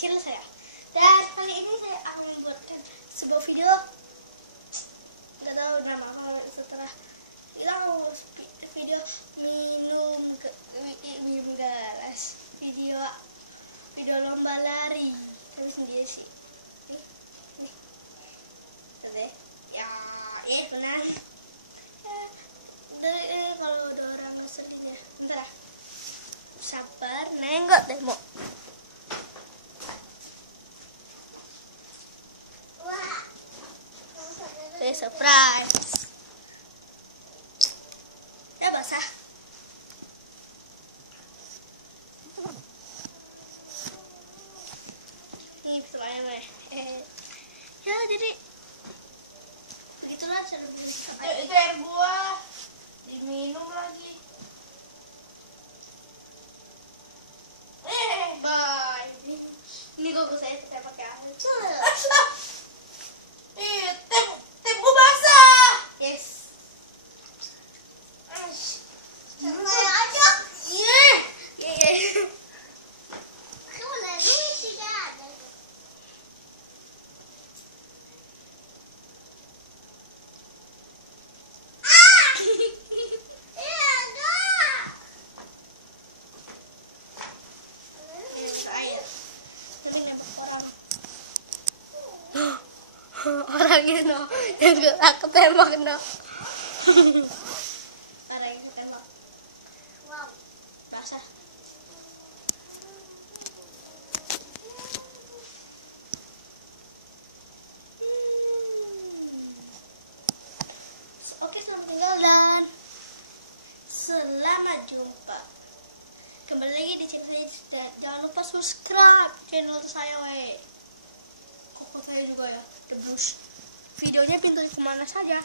kecil saya. Dan kali ini saya akan membuatkan sebuah video, nggak tahu nama apa, setelah hilang video minum galas, video lomba lari tapi sendiri sih. Nih deh ya, benar. Kalau ada orang ngeselin ya, bentar ah. Sabar, nenggok deh mau. Wah, surprise. Ya basah. Ini pistolnya nih. Ya jadi begitulah cara beli. Itu air gua diminum lagi. Bye. Ini kok saya pakai air. Tem gua basah. Yes. Kayak aja. Iya. Kamu lagi sih kan? Orangnya no, yang gak ketembak no. Orangnya ketembak. Wow. Basah. Oke, selamat tinggal dan selamat jumpa. Kembali lagi di channel saya. Jangan lupa subscribe channel saya kok saya juga ya. Debus. Videonya pintu kemana saja.